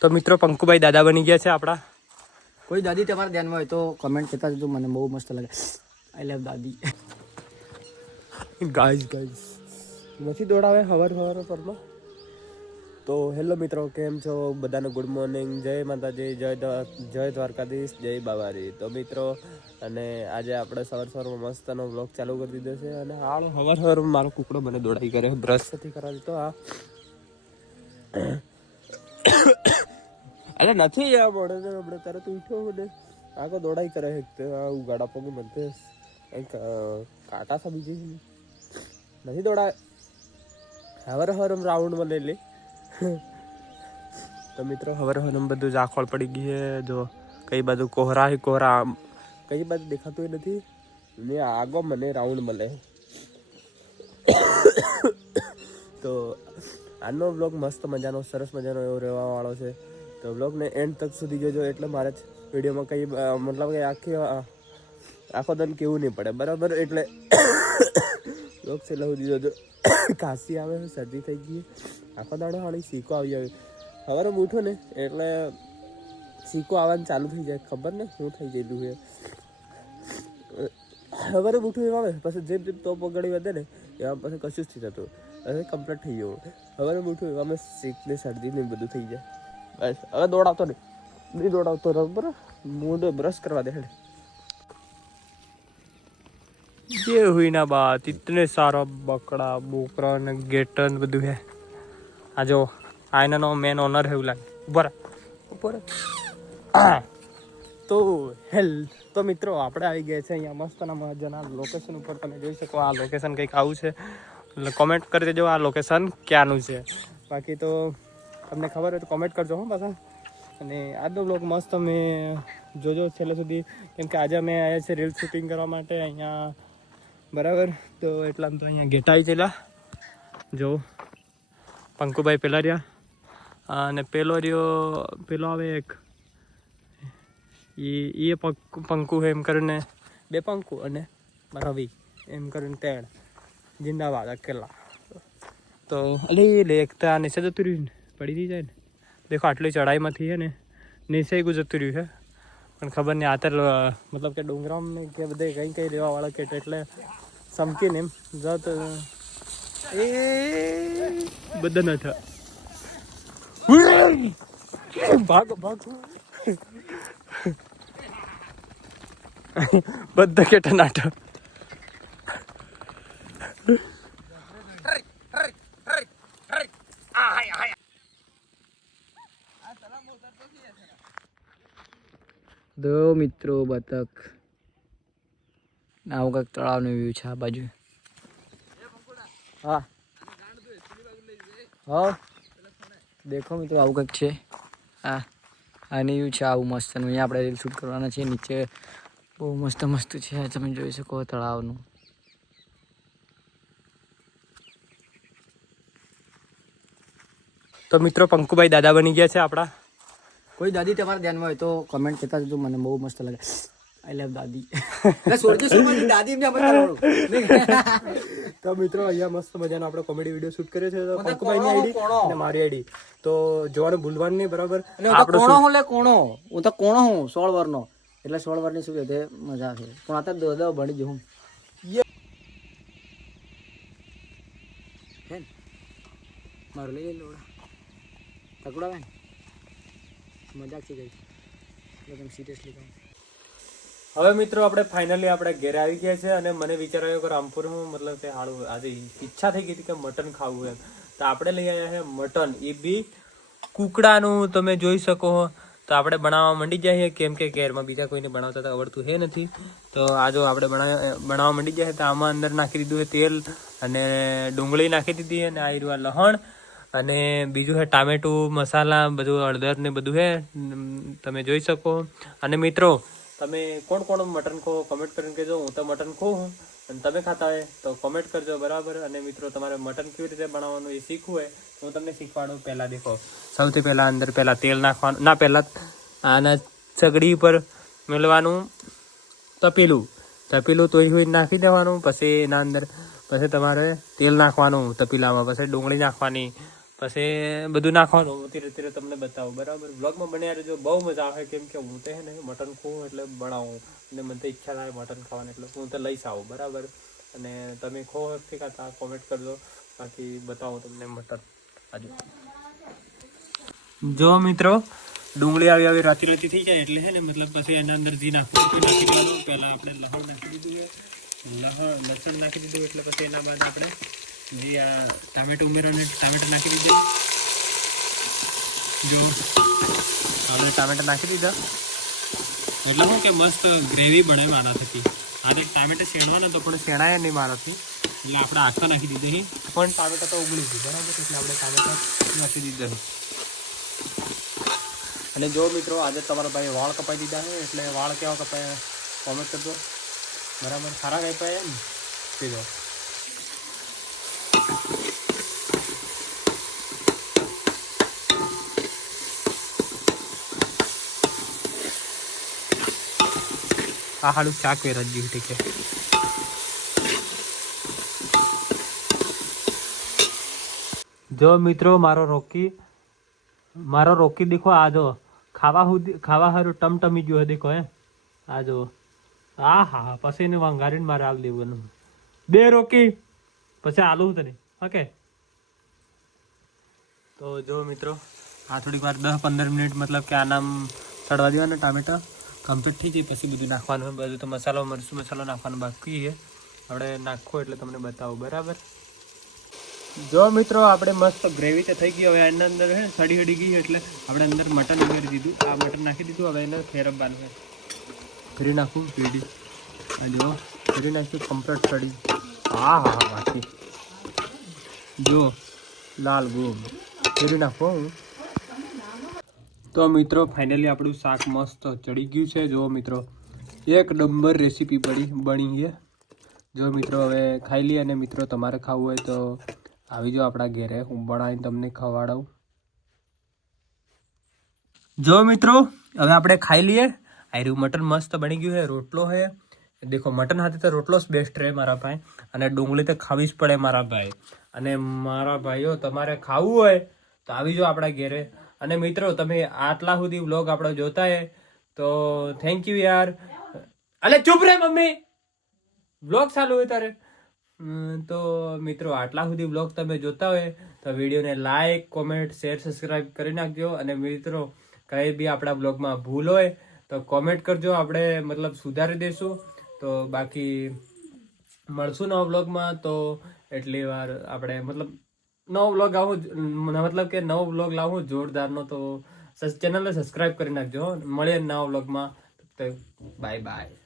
તો મિત્રો પંકુભાઈ દાદા બની ગયા છે આપણા. કોઈ દાદી તમારા ધ્યાનમાં હોય તો કમેન્ટ કરતા જજો, મને બહુ મસ્ત લાગે. આઈ લવ દાદી. ગાઈઝ નથી દોડાવે હવાર પરમાં. તો હેલો મિત્રો, કેમ છો બધાને? ગુડ મોર્નિંગ, જય માતાજી, જય દ્વારકાધીશ, જય બાબારી. તો મિત્રો, અને આજે આપણે સવારમાં મસ્તનો વ્લોગ ચાલુ કરી દીધો છે. અને હાલ સવાર મારો કુકડો મને દોડાઈ કરે, બ્રશ નથી કરાવી તો આ અરે નથી યાર, મોડે તરત ઉઠ્યો મને આખો દોડાઈ કરે ઉગાડા પગ મને કંઈક કાંટા સા બીજી નથી દોડાય. હવાર રાઉન્ડમાં લઈ લે. તો મિત્રો હવાર બધું ઝાખોળ પડી ગઈ છે. જો કઈ બાજુ કોહરા કઈ બાજુ દેખાતું નથી ને આગો મને રાઉન્ડ મળે. તો આનો બ્લોગ મસ્ત મજાનો સરસ મજાનો એવો રહેવા વાળો છે. તો બ્લોગને એન્ડ તક સુધી જોજો, એટલે મારે જ વિડીયોમાં કંઈ મતલબ કે આખો દન કેવું નહીં પડે, બરાબર? એટલે બ્લોગ છેલ્લા સુધી જોજો. ખાંસી આવે, શરદી થઈ ગઈ, આખો દાડો હાળી શીકો આવી આવે. સવારે ઉઠો ને એટલે શીકો આવવાનું ચાલુ થઈ જાય, ખબર ને શું થઈ ગયેલું છે. સવારે ઉઠું એમ આવે, પછી જેમ તોપ વગાડી વધે ને એમાં પછી કશું જ થઈ જતું, હવે કમ્પ્લીટ થઈ ગયું. સવારે ઉઠું એવામાં શીખ ને શરદી ને બધું થઈ જાય. બસ હવે દોડાવતો નહીં દોડાવતો, બરાબર? મોઢે બ્રશ કરવા દે. ये हुई ना बात, इतने सारा बकड़ा बोकरा ने गेटन બધું હે. આ જો આયનાનો મેન ઓનર હે એવું લાગે. ઉપર તો મિત્રો આપણે આવી ગયા છે અહીંયા મસ્તના મજાના લોકેશન ઉપર. તમે જોઈ શકો આ લોકેશન કંઈક આવું છે. એટલે કોમેન્ટ કરી દેજો આ લોકેશન ક્યાંનું છે. બાકી તો તમને ખબર હોય તો કોમેન્ટ કરજો હો પાછા. અને આજનો બ્લોગ મસ્ત તમે જોજો છેલ્લે સુધી, કેમ કે આજે અમે આવ્યા છીએ રીલ શૂટિંગ કરવા માટે અહીંયા, બરાબર? તો એટલામાં તો અહીંયા ઘેટાઈ ચેલા જો પંકુભાઈ પેલા રહ્યા, અને પેલો આવે એક એ પંકુ એમ કરીને બે પંકુ, અને રવિ એમ કરીને ત્રણ જિંદાબાદ અકેલા. તો એકતા નીચે જતું રહ્યું ને, પડી નહીં જાય ને. દેખો આટલી ચડાઈમાંથી છે ને નીચે જતું રહ્યું છે, પણ ખબર નહીં આતર મતલબ કે ડુંગરામ ને કે બધે કંઈ રહેવાવાળા કે એટલે સમકીને એમ જત એ બધા નથી. ભાગ બધા કેટા નાટા. દો મિત્રો બતક આવું કંઈક તળાવનું વ્યૂ છે આ બાજુ. હા દેખો મિત્રો આવું કંઈક છે. આની વ્યૂ છે આવું મસ્તનું. અહીંયા આપણે રીલ શૂટ કરવાના છે. નીચે બહુ મસ્ત છે, તમે જોઈ શકો તળાવનું. તો મિત્રો પંકુભાઈ દાદા બની ગયા છે આપણા. કોઈ દાદી તમારા ધ્યાનમાં હોય તો કમેન્ટ કરતા જજો, મને બહુ મસ્ત લાગે. આઈ લવ દાદી. તો મિત્રો અહીંયા મસ્ત મજાનો આપણે કોમેડી વિડીયો શૂટ કર્યો છે. તો પંકુભાઈની આઈડી અને મારી આઈડી તો જોવાનું ભૂલવાનું નહીં, બરાબર? કોણો હું તો કોણો હું 16 વર્ષનો, એટલે 16 વર્ષની શું કહે મજા છે. પણ આ તો દો ભણી જઉં મારું લઈ લોડા તકડા બેન મજાક છે ગઈ એકદમ સિરિયસલી કહું. હવે મિત્રો આપણે ફાઇનલી આપણે ઘરે આવી ગયા છે. અને મને વિચાર આવ્યો કે રામપુરમાં મતલબ કે હાડું આજે ઈચ્છા થઈ ગઈ હતી કે મટન ખાવું એમ. તો આપણે લઈ આવ્યા છે મટન, એ બી કુકડાનું. તમે જોઈ શકો. તો આપણે બનાવવા માંડી જાય, કેમ કે ઘેરમાં બીજા કોઈને બનાવતા તો આવડતું હે નથી. તો આ જો આપણે બનાવવા માંડી જાય. તો આમાં અંદર નાખી દીધું છે તેલ, અને ડુંગળી નાખી દીધી, અને આ રહ્યું લહણ, અને બીજું છે ટામેટું, મસાલા બધું, હળદર ને બધું છે, તમે જોઈ શકો. અને મિત્રો તમે કોણ મટન ખો કમેન્ટ કરીને કહેજો. હું તો મટન ખઉં હું, અને તમે ખાતા હોય તો કોમેન્ટ કરજો, બરાબર? અને મિત્રો તમારે મટન કેવી રીતે બનાવવાનું એ શીખવું હોય તો હું તમને શીખવાડું. પહેલાં દેખો, સૌથી પહેલાં અંદર તેલ નાખવાનું, ના પહેલાં આના સગડી ઉપર મેળવાનું તપેલું તો નાખી દેવાનું. પછી એના અંદર પછી તમારે તેલ નાખવાનું તપીલામાં, પછી ડુંગળી નાખવાની, પછી બધું નાખવાનું. ધીરે ધીરે તમને બતાવું, બરાબર? બ્લોગમાં બન્યા રહેજો, બહુ મજા આવે. કેમ કે હું તો હે ને મટન ખાઉં એટલે બનાવું, અને મને તો ઈચ્છા થાય મટન ખાવાની, એટલે હું તો લઈશ આવું, બરાબર? અને તમે ખો નથી ખાતા કોમેન્ટ કરજો, બાકી બતાવું તમને મટન. આજુ જો મિત્રો, ડુંગળી આવી રાતી રાતી થઈ જાય એટલે હે ને મતલબ પછી એના અંદર જે નાખવું નાખી દેવાનું. પહેલાં આપણે લસણ નાખી દીધું છે, લસણ નાખી દીધું એટલે પછી એના બાદ આપણે જે આ ટામેટું ઉમેરવાનું, ટામેટું નાખી દીધા. જો આપણે ટામેટા નાખી દીધા એટલે શું કે મસ્ત ગ્રેવી બને આના થકી. આજે ટામેટા શેણવાના તો પણ શેણાય નહીં મારાથી, એટલે આપણે આખા નાખી દીધા. પણ ટામેટા તો ઉગળી ગયું, બરાબર? એટલે આપણે ટામેટા નાખી દીધા. અને જો મિત્રો, આજે તમારા ભાઈ વાળ કપાઈ દીધા છે, એટલે વાળ કેવા કપાયા કોમેન્ટ કરજો, બરાબર? સારા કપાયા ને કીધો. આ હાલું શાક વેરાજી ઠીક છે. જો મિત્રો, મારો રોકી દેખો, આ જો ખાવા હારું ટમટમી ગયો દેખો. હે આ જો, હા પછી એને વંગારીને મારે આલ દેવાનું 2 રોકી, પછી આલુ તને. ઓકે, તો જો મિત્રો, આ થોડીક વાર 10-15 મિનિટ મતલબ કે આનામ ચડવા દેવાના. ટામેટા કમ્પ્લીટ થઈ જાય પછી બધું નાખવાનું. બધું તો મસાલો, મરચું મસાલો નાખવાનો બાકી છે. આપણે નાખો એટલે તમને બતાવું, બરાબર? જો મિત્રો, આપણે મસ્ત ગ્રેવી તો થઈ ગઈ. હવે એના અંદર હે સડી ગઈ એટલે આપણે અંદર મટન ઉમેરી દીધું. આ મટન નાખી દીધું. હવે એને ફેરવવાનું છે, ફેરી નાખું પીડી. આ જો ફેરી નાખ્યું, કમ્પ્લીટ સડી. હા બાકી જો લાલ ગોબ ફેરી નાખો. તો મિત્રો, ફાઇનલી આપણું શાક મસ્ત ચડી ગયું છે. જો મિત્રો, એક નંબર રેસીપી બની છે. જો મિત્રો, હવે ખાઈ લઈએ. અને મિત્રો, તમારે ખાવું હોય તો આવી જાઓ આપણા ઘરે, હું બનાવીને તમને ખવડાવું. જો મિત્રો, હવે આપણે ખાઈ લઈએ. આયરું મટન મસ્ત બની ગયું છે. રોટલો છે દેખો, મટન હાથે તો રોટલો જ બેસ્ટ રહે મારા ભાઈ. અને ડુંગળી તો ખાવી જ પડે મારા ભાઈ. અને મારા ભાઈઓ, તમારે ખાવું હોય તો આવી જાઓ આપણા ઘરે. અને મિત્રો, તમે આટલા સુધી વ્લોગ આપણો જોતા હે તો થેન્ક યુ યાર. અલે ચૂપ રે મમ્મી, વ્લોગ ચાલુ હોય તારે. તો મિત્રો, આટલા સુધી વ્લોગ તમે જોતા હોય તો વિડીયોને લાઈક, કોમેન્ટ, શેર, સબસ્ક્રાઈબ કરી નાખજો. અને મિત્રો, કંઈ બી આપણા બ્લોગમાં ભૂલ હોય તો કોમેન્ટ કરજો, આપણે મતલબ સુધારી દઈશું. તો બાકી મળશું નવા બ્લોગમાં. તો એટલી વાર આપણે મતલબ નવો બ્લોગ આવું, મતલબ કે નવો બ્લોગ લાવું જોરદારનો. તો ચેનલને સબસ્ક્રાઈબ કરી નાખજો. મળીએ નવા બ્લોગમાં. Bye bye.